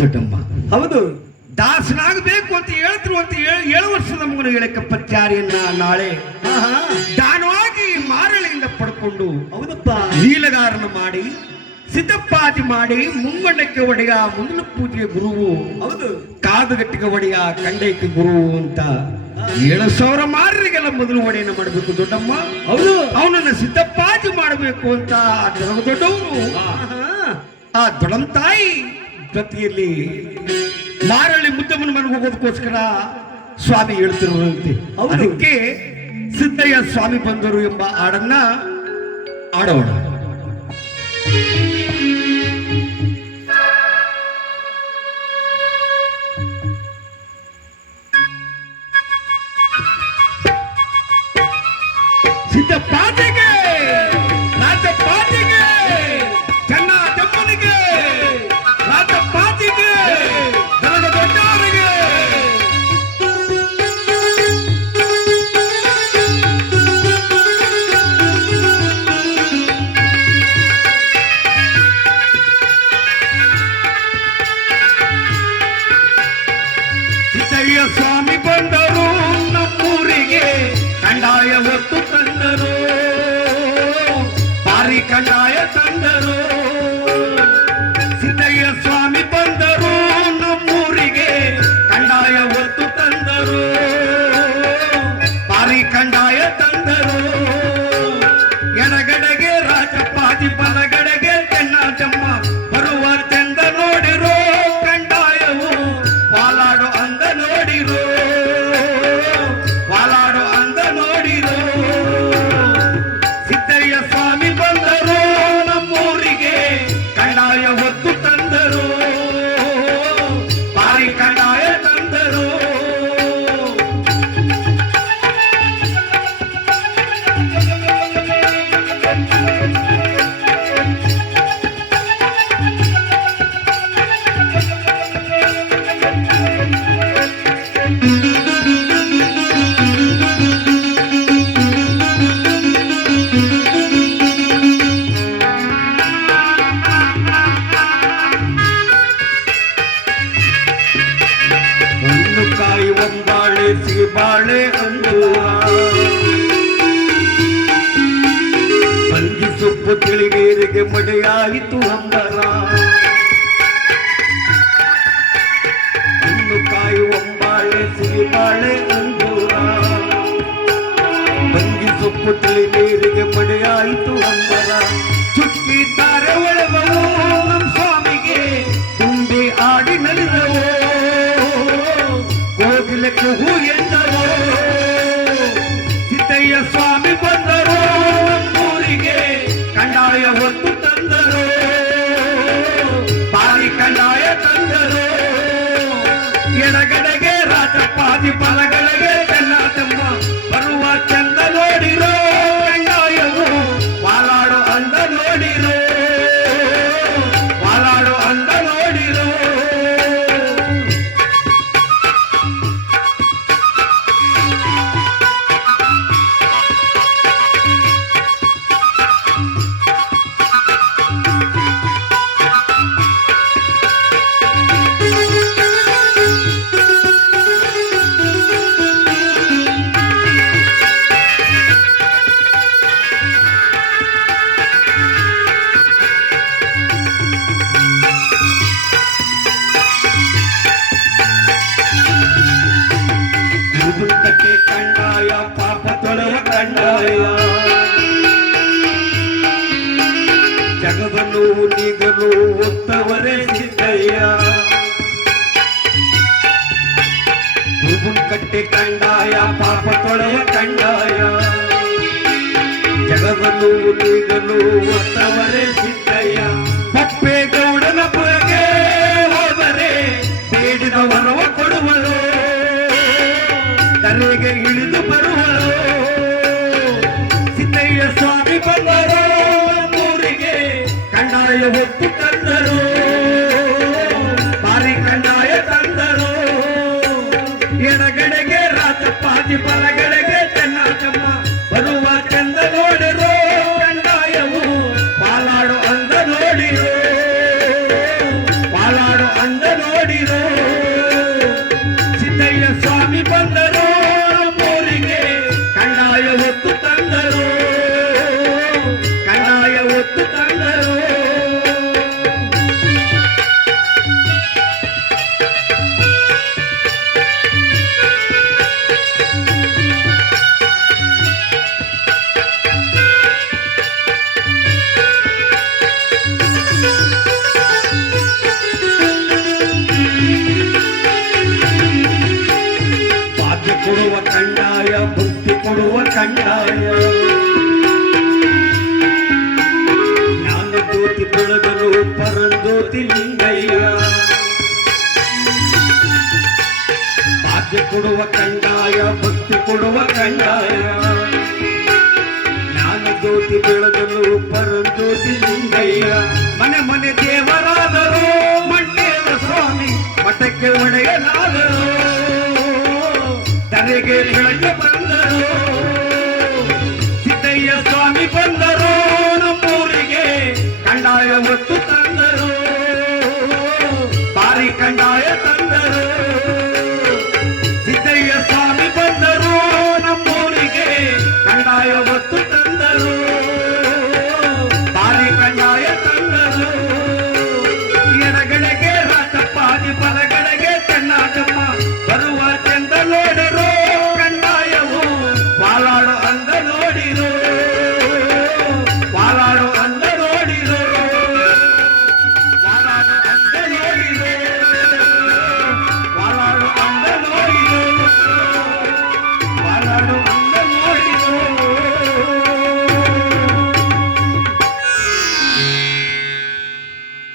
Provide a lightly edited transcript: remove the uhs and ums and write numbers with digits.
ದೊಡ್ಡಮ್ಮ ಹೌದು. ದಾಸನಾಗಬೇಕು ಅಂತ ಹೇಳ್ತಿರು ಅಂತ 7 ವರ್ಷದ ಮಗನ ಎಳೆಕಪ್ಪಚಾರಿಯನ್ನ ನಾಳೆ ದಾನವಾಗಿ ಮಾರಳಿಯಿಂದ ಪಡ್ಕೊಂಡು ಹೌದಪ್ಪ. ನೀಲಗಾರನ ಮಾಡಿ ಸಿದ್ದಪ್ಪಾದಿ ಮಾಡಿ ಮುಂಗಂಡಕ್ಕೆ ಒಡೆಯ ಮುಂದಿನ ಪೂಜೆಗೆ ಗುರುವು, ಹೌದು. ಕಾದುಗಟ್ಟಿಗೆ ಒಡೆಯ ಕಂಡೈಕೆ ಗುರುವು ಅಂತ 7,000 ಮಾರರಿಗೆಲ್ಲ ಮೊದಲು ಒಡೆಯನ್ನ ಮಾಡಬೇಕು ದೊಡ್ಡಮ್ಮ. ಹೌದು. ಅವನನ್ನ ಸಿದ್ದಪ್ಪಾದಿ ಮಾಡಬೇಕು ಅಂತ ದೊಡ್ಡವರು ಆ ದೊಡಂತಾಯಿ ಜೊತೆಯಲ್ಲಿ ಮಾರಳ್ಳಿ ಮುದ್ದಮ್ಮನ ಮನೆಗೆ ಹೋಗೋದಕ್ಕೋಸ್ಕರ ಸ್ವಾಮಿ ಹೇಳ್ತಿರುವಂತೆ ಅದಕ್ಕೆ ಸಿದ್ದಯ್ಯ ಸ್ವಾಮಿ ಬಂದರು ಎಂಬ ಹಾಡನ್ನ ಆಡೋಣ. ಸಿದ್ದಪ್ಪಾದಿಗೆ ರಾಜಪ್ಪಾದಿಗೆ ಚೆನ್ನಜಮ್ಮನಿಗೆ ರಾಜಪ್ಪಾದಿಗೆ ದೊಡ್ಡವರಿಗೆ ಸಿದ್ದಯ್ಯ ಸ್ವಾಮಿ ಬಂದರು ನಮ್ಮೂರಿಗೆ ಕಂದಾಯ ಹೊತ್ತು ತಂದರು, ಭಾರಿ ಕಂದಾಯ ತಂದರು. ಸಿದ್ದಯ್ಯ ಸ್ವಾಮಿ ಬಂದರು ನಮ್ಮೂರಿಗೆ ಕಂದಾಯ ಹೊತ್ತು ತಂದರು, ಭಾರಿ ಕಂದಾಯ ತಂದರು. ಎಡಗಡೆಗೆ ರಾಜಪ್ಪಾದಿ ಬಲಗಡೆಗೆ ಚೆನ್ನಜಮ್ಮ ಬರುವ ಚಂದ ನೋಡಿರೋ ಕಂದಾಯವು ವಾಲಾಡು ಅಂದ ನೋಡಿರೋ, ವಾಲಾಡು ಅಂದ ನೋಡಿರೋ. ಸಿದ್ದಯ್ಯ ಸ್ವಾಮಿ ಬಂದರು ನಮ್ಮೂರಿಗೆ ಕಂದಾಯ ಹೊತ್ತು ತಂದರು, ಭಾರಿ ಕಂದಾಯ ತಂದರು. ಕಾಯಿ ಒಂಬಾಳೆ ಸಿಬಾಳೆ ಅಂದೂರ, ಬಂಗಿ ಸೊಪ್ಪು ತಿಳಿಗೇರಿಗೆ ಮಡೆಯಾಯಿತು ಅಂಬರ. ಕಾಯಿ ಒಂಬಾಳೆ ಸಿಬಾಳೆ ಅಂದೂರ, ಬಂಗಿ ಸೊಪ್ಪು ತಿಳಿಗೇರಿಗೆ ಮಡೆಯಾಯಿತು ಅಂಬರ. ಚುಕ್ಕಿ ತಾರೆ ಒಳಗವು ನಮ್ಮ ಸ್ವಾಮಿಗೆ ತುಂಬಿ ಆಡಿ ನಲಿದವು, ಕೋಗಿಲಕ್ಕೆ ಹೂ ಎಂದರು. ಸಿದ್ದಯ್ಯ ಸ್ವಾಮಿ ಬಂದರು ನಮ್ಮೂರಿಗೆ ಕಂದಾಯ ಹೊತ್ತು ತಂದರು, ಭಾರಿ ಕಂದಾಯ ತಂದರು. ಎಡಗಡೆಗೆ ರಾಜಪ್ಪಾದಿ ಬಲಗಡೆಗೆ ಚೆನ್ನಜಮ್ಮ ಬರುವ ಚಂದ ನೋಡಿರೋ ಕಂದಾಯವು ವಾಲಾಡು ಅಂದ ನೋಡಿರೋ, ವಾಲಾಡು ಅಂದ ನೋಡಿರೋ. ಮುದುಕಕ್ಕೆ ಕಂದಾಯ ಪಾಪ ತೊಳೆವ ಕಂದಾಯ, ಜಗವನ್ನು ನೀಗಲು ಒತ್ತವರೇ ಸಿದ್ದಯ್ಯ. ಮುದುಕಕ್ಕೆ ಕಂದಾಯ ಪಾಪ ತೊಳೆವ ಕಂದಾಯ, ಜಗವನ್ನು ನೀಗಲು ಒತ್ತವರೇ ಸಿದ್ದಯ್ಯ. ಪಪ್ಪೇಗೌಡನ ಪುರಗೆ ಹೋದರೆ ಬೇಡಿದ ವರವ ಕೊಡುವಳು, ತಲೆಗೆ ಇಳಿದು ಬರುವಳು. ಸಿದ್ದಯ್ಯ ಸ್ವಾಮಿ ಬಂದರು ಊರಿಗೆ ಕಂದಾಯ ಹೊತ್ತು ತಂದರು, ಭಾರಿ ಕಂದಾಯ ತಂದರು. ಎಡಗಡೆಗೆ ರಾಜಪ್ಪಾದಿ ಬಲಗಡೆಗೆ ಚೆನ್ನಜಮ್ಮ ಬರುವ ಚಂದ ನೋಡಿರೋ ಕಂದಾಯವು ವಾಲಾಡು ಅಂದ ನೋಡಿರೋ, ವಾಲಾಡು ಅಂದ ನೋಡಿ. ಕಂಡಾಯ ಜ್ಞಾನ ಜ್ಯೋತಿ ಬೆಳಗಲು ಪರಂಜ್ಯೋತಿ ಲಿಂಗಯ್ಯ ಭಾಗ್ಯ ಕೊಡುವ ಕಂಡಾಯ ಭಕ್ತಿ ಕೊಡುವ ಕಂಡಾಯ ಜ್ಞಾನ ಜ್ಯೋತಿ ಬೆಳಗಲು ಪರಂಜ್ಯೋತಿ ಲಿಂಗಯ್ಯ ಮನೆ ಮನೆ ದೇವರಾದರು ಮಂಡೇವ ಸ್ವಾಮಿ ಮಠಕ್ಕೆ ಒಡೆಯ